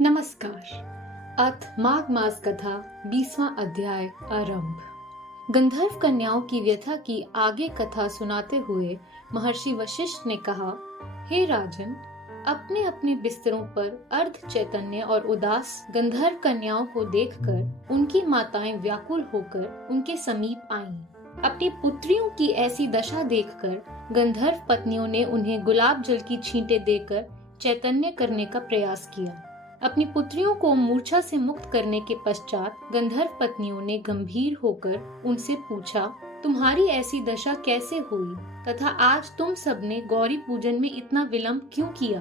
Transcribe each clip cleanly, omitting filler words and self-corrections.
नमस्कार। अथ माघ मास कथा 20वां अध्याय आरंभ। गंधर्व कन्याओं की व्यथा की आगे कथा सुनाते हुए महर्षि वशिष्ठ ने कहा, हे राजन, अपने अपने बिस्तरों पर अर्ध चैतन्य और उदास गंधर्व कन्याओं को देखकर उनकी माताएं व्याकुल होकर उनके समीप आईं। अपनी पुत्रियों की ऐसी दशा देखकर गंधर्व पत्नियों ने उन्हें गुलाब जल की छींटे देकर चैतन्य करने का प्रयास किया। अपनी पुत्रियों को मूर्छा से मुक्त करने के पश्चात गंधर्व पत्नियों ने गंभीर होकर उनसे पूछा, तुम्हारी ऐसी दशा कैसे हुई तथा आज तुम सबने गौरी पूजन में इतना विलंब क्यों किया?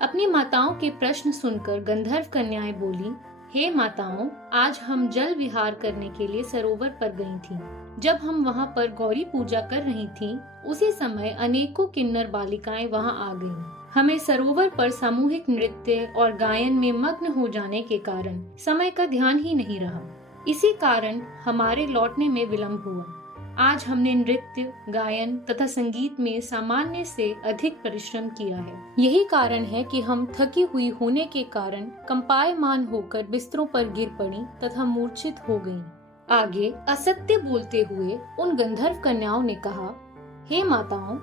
अपनी माताओं के प्रश्न सुनकर गंधर्व कन्याएं बोली, हे माताओं, आज हम जल विहार करने के लिए सरोवर पर गई थीं। जब हम वहां पर गौरी पूजा कर रही थीं, उसी समय अनेकों किन्नर बालिकाएं वहां आ गईं। हमें सरोवर पर सामूहिक नृत्य और गायन में मग्न हो जाने के कारण समय का ध्यान ही नहीं रहा। इसी कारण हमारे लौटने में विलंब हुआ। आज हमने नृत्य, गायन तथा संगीत में सामान्य से अधिक परिश्रम किया है। यही कारण है कि हम थकी हुई होने के कारण कंपायमान होकर बिस्तरों पर गिर पड़ी तथा मूर्छित हो गईं। आगे असत्य बोलते हुए उन गंधर्व कन्याओं ने कहा, हे माताओं,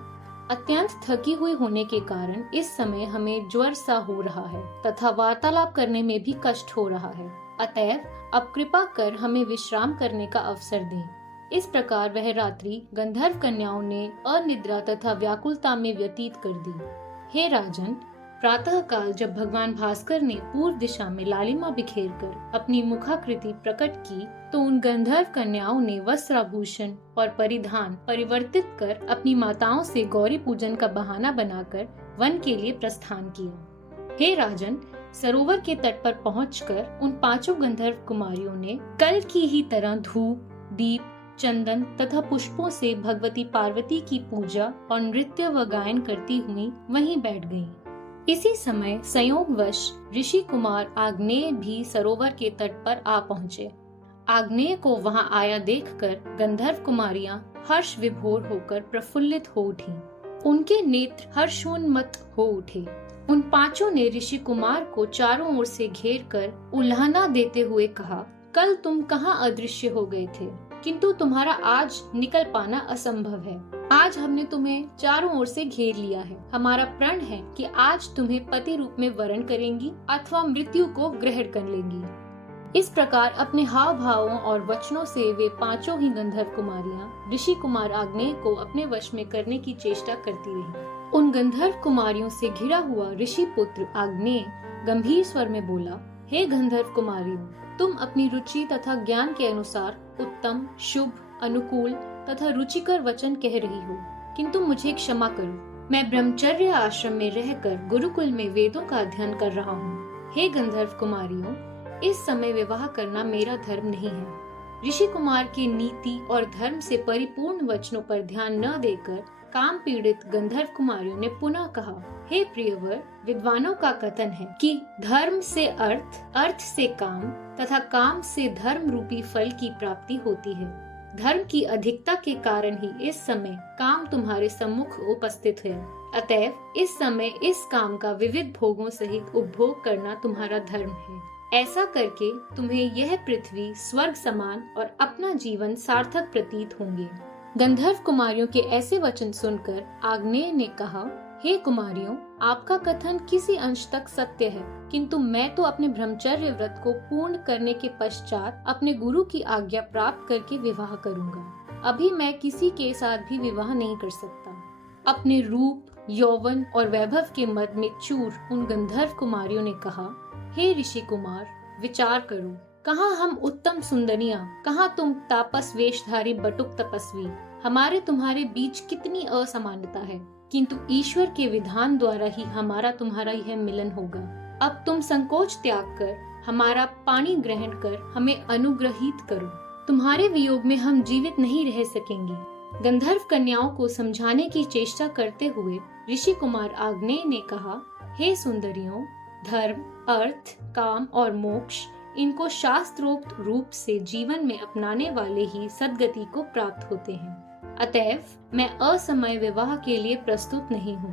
अत्यंत थकी हुई होने के कारण इस समय हमें ज्वर सा हो रहा है तथा वार्तालाप करने में भी कष्ट हो रहा है। अतएव अब कृपा कर हमें विश्राम करने का अवसर दें। इस प्रकार वह रात्रि गंधर्व कन्याओं ने अनिद्रा तथा व्याकुलता में व्यतीत कर दी। हे राजन, प्रातः काल जब भगवान भास्कर ने पूर्व दिशा में लालिमा बिखेर कर अपनी मुखाकृति प्रकट की, तो उन गंधर्व कन्याओं ने वस्त्राभूषण और परिधान परिवर्तित कर अपनी माताओं से गौरी पूजन का बहाना बनाकर वन के लिए प्रस्थान किया। हे राजन, सरोवर के तट पर पहुंचकर उन पांचों गंधर्व कुमारियों ने कल की ही तरह धूप, दीप, चंदन तथा पुष्पों से भगवती पार्वती की पूजा और नृत्य व गायन करती हुई वहीं बैठ गईं। इसी समय संयोगवश ऋषि कुमार आग्नेय भी सरोवर के तट पर आ पहुँचे। आग्नेय को वहां आया देखकर गंधर्व कुमारियां हर्ष विभोर होकर प्रफुल्लित हो उठीं। उनके नेत्र हर्षोन्मत्त हो उठे। उन पांचों ने ऋषि कुमार को चारों ओर से घेर कर उल्हाना देते हुए कहा, कल तुम कहाँ अदृश्य हो गए थे, किंतु तुम्हारा आज निकल पाना असंभव है। आज हमने तुम्हें चारों ओर से घेर लिया है। हमारा प्रण है कि आज तुम्हें पति रूप में वरण करेंगी अथवा मृत्यु को ग्रहण कर लेंगी। इस प्रकार अपने हाव भावों और वचनों से वे पांचों ही गंधर्व कुमारियां ऋषि कुमार आग्नेय को अपने वश में करने की चेष्टा करती रही। उन गंधर्व कुमारियों से घिरा हुआ ऋषि पुत्र आग्नेय गंभीर स्वर में बोला, हे गंधर्व कुमारियों, तुम अपनी रुचि तथा ज्ञान के अनुसार उत्तम, शुभ, अनुकूल तथा रुचिकर वचन कह रही हो, किंतु मुझे क्षमा करो। मैं ब्रह्मचर्य आश्रम में रहकर गुरुकुल में वेदों का अध्ययन कर रहा हूँ। हे गंधर्व कुमारियों, इस समय विवाह करना मेरा धर्म नहीं है। ऋषि कुमार के नीति और धर्म से परिपूर्ण वचनों पर ध्यान न देकर काम पीड़ित गंधर्व कुमारियों ने पुनः कहा, हे प्रियवर, विद्वानों का कथन है कि धर्म से अर्थ, अर्थ से काम तथा काम से धर्म रूपी फल की प्राप्ति होती है। धर्म की अधिकता के कारण ही इस समय काम तुम्हारे सम्मुख उपस्थित है। अतएव इस समय इस काम का विविध भोगों सहित उपभोग करना तुम्हारा धर्म है। ऐसा करके तुम्हें यह पृथ्वी स्वर्ग समान और अपना जीवन सार्थक प्रतीत होंगे। गंधर्व कुमारियों के ऐसे वचन सुनकर आग्नेय ने कहा, हे कुमारियों, आपका कथन किसी अंश तक सत्य है, किंतु मैं तो अपने ब्रह्मचर्य व्रत को पूर्ण करने के पश्चात अपने गुरु की आज्ञा प्राप्त करके विवाह करूंगा। अभी मैं किसी के साथ भी विवाह नहीं कर सकता। अपने रूप, यौवन और वैभव के मद में चूर उन गंधर्व कुमारियों ने कहा, हे ऋषि कुमार, विचार करो, कहाँ हम उत्तम सुंदरियां, कहाँ तुम तापस वेशधारी बटुक तपस्वी। हमारे तुम्हारे बीच कितनी असमानता है, किंतु ईश्वर के विधान द्वारा ही हमारा तुम्हारा यह मिलन होगा। अब तुम संकोच त्याग कर हमारा पानी ग्रहण कर हमें अनुग्रहित करो। तुम्हारे वियोग में हम जीवित नहीं रह सकेंगे। गंधर्व कन्याओं को समझाने की चेष्टा करते हुए ऋषि कुमार आग्नेय ने कहा, हे सुंदरियों, धर्म, अर्थ, काम और मोक्ष, इनको शास्त्रोक्त रूप से जीवन में अपनाने वाले ही सद्गति को प्राप्त होते हैं। अतएव मैं असमय विवाह के लिए प्रस्तुत नहीं हूँ।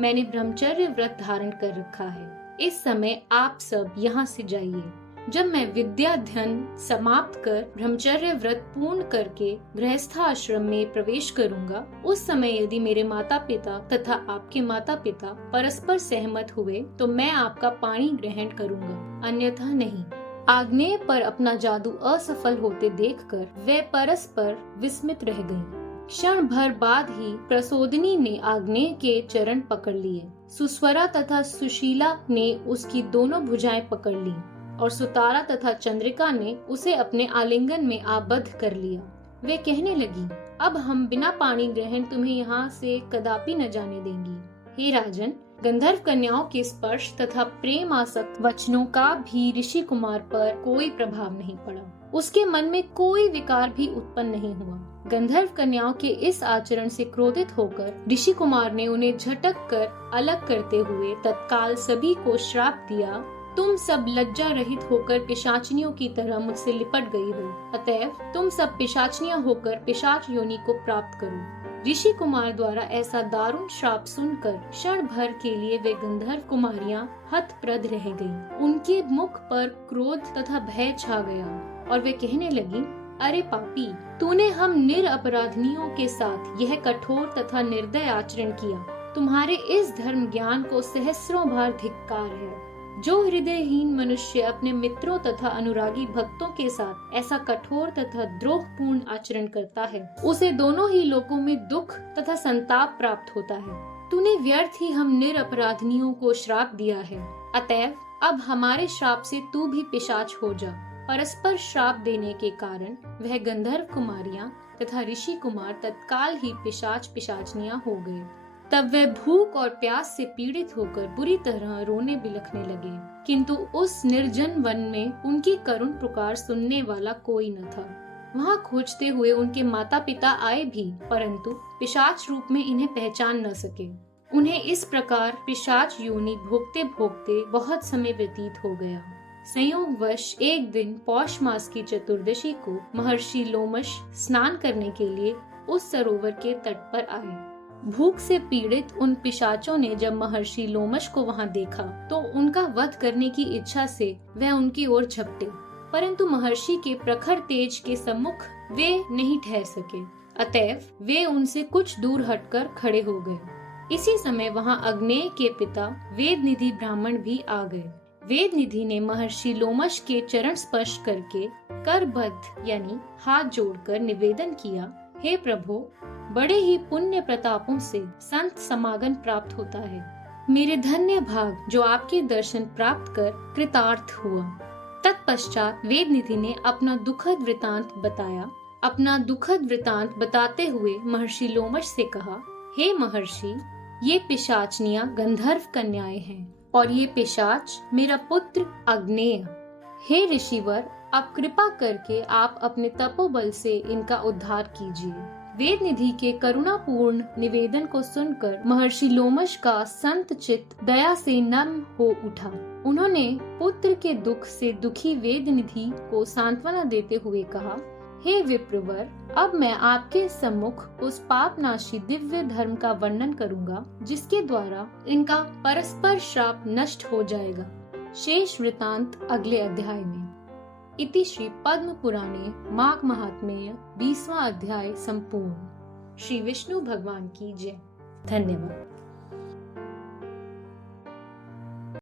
मैंने ब्रह्मचर्य व्रत धारण कर रखा है। इस समय आप सब यहाँ से जाइए। जब मैं विद्या अध्ययन समाप्त कर ब्रह्मचर्य व्रत पूर्ण करके गृहस्थाश्रम में प्रवेश करूंगा, उस समय यदि मेरे माता पिता तथा आपके माता पिता परस्पर सहमत हुए तो मैं आपका पाणी ग्रहण करूंगा, अन्यथा नहीं। आग्नेय पर अपना जादू असफल होते देखकर वे परस्पर विस्मित रह गईं। क्षण भर बाद ही प्रसोदिनी ने आग्नेय के चरण पकड़ लिए। सुस्वरा तथा सुशीला ने उसकी दोनों भुजाएं पकड़ ली और सुतारा तथा चंद्रिका ने उसे अपने आलिंगन में आबद्ध कर लिया। वे कहने लगी, अब हम बिना पाणी ग्रहण तुम्हें यहाँ से कदापि न जाने देंगी। हे राजन, गंधर्व कन्याओं के स्पर्श तथा प्रेम आसक्त वचनों का भी ऋषि कुमार पर कोई प्रभाव नहीं पड़ा। उसके मन में कोई विकार भी उत्पन्न नहीं हुआ। गंधर्व कन्याओं के इस आचरण से क्रोधित होकर ऋषि कुमार ने उन्हें झटक कर अलग करते हुए तत्काल सभी को श्राप दिया, तुम सब लज्जा रहित होकर पिशाचनियों की तरह मुझसे लिपट गई हो, अतएव तुम सब पिशाचनियां होकर पिशाच योनि को प्राप्त करो। ऋषि कुमार द्वारा ऐसा दारुण श्राप सुनकर क्षण भर के लिए वे गंधर्व कुमारियां हतप्रद रह गईं। उनके मुख पर क्रोध तथा भय छा गया और वे कहने लगी, अरे पापी, तूने हम निरपराधिनियों के साथ यह कठोर तथा निर्दय आचरण किया। तुम्हारे इस धर्म ज्ञान को सहस्रों बार धिक्कार है। जो हृदयहीन मनुष्य अपने मित्रों तथा अनुरागी भक्तों के साथ ऐसा कठोर तथा द्रोहपूर्ण आचरण करता है, उसे दोनों ही लोकों में दुख तथा संताप प्राप्त होता है। तूने व्यर्थ ही हम निरपराधिनियों को श्राप दिया है, अतएव अब हमारे श्राप से तू भी पिशाच हो जा। परस्पर श्राप देने के कारण वह गंधर्व कुमारियां तथा ऋषि कुमार तत्काल ही पिशाच पिशाचनियां हो गए। तब वे भूख और प्यास से पीड़ित होकर बुरी तरह रोने बिलखने लगे, किंतु उस निर्जन वन में उनकी करुण पुकार सुनने वाला कोई न था। वहाँ खोजते हुए उनके माता पिता आए भी, परंतु पिशाच रूप में इन्हें पहचान न सके। उन्हें इस प्रकार पिशाच योनि भोगते भोगते बहुत समय व्यतीत हो गया। संयोगवश एक दिन पौष मास की चतुर्दशी को महर्षि लोमश स्नान करने के लिए उस सरोवर के तट पर आए। भूख से पीड़ित उन पिशाचों ने जब महर्षि लोमश को वहां देखा तो उनका वध करने की इच्छा से वह उनकी ओर झपटे, परंतु महर्षि के प्रखर तेज के सम्मुख वे नहीं ठहर सके, अतएव वे उनसे कुछ दूर हटकर खड़े हो गए। इसी समय वहां अग्नेय के पिता वेदनिधि ब्राह्मण भी आ गए। वेदनिधि ने महर्षि लोमश के चरण स्पर्श करके करबद्ध यानी हाथ जोड़कर निवेदन किया, हे प्रभु, बड़े ही पुण्य प्रतापों से संत समागम प्राप्त होता है। मेरे धन्य भाग जो आपके दर्शन प्राप्त कर कृतार्थ हुआ। तत्पश्चात वेदनिधि ने अपना दुखद वृतांत बताया। अपना दुखद वृतांत बताते हुए महर्षि लोमश से कहा, हे महर्षि, ये पिशाचनियां गंधर्व कन्याएं हैं और ये पिशाच मेरा पुत्र अग्नेय। हे ऋषिवर, अब कृपा करके आप अपने तपोबल से इनका उद्धार कीजिए। वेदनिधि के करुणापूर्ण निवेदन को सुनकर महर्षि लोमश का संत चित्त दया से नम हो उठा। उन्होंने पुत्र के दुख से दुखी वेदनिधि को सांत्वना देते हुए कहा, हे विप्रवर, अब मैं आपके सम्मुख उस पापनाशी दिव्य धर्म का वर्णन करूंगा जिसके द्वारा इनका परस्पर श्राप नष्ट हो जाएगा। शेष वृतांत अगले अध्याय में। इति श्री पद्म पुराणे माघ महात्म्य 20वां अध्याय संपूर्ण। श्री विष्णु भगवान की जय। धन्यवाद।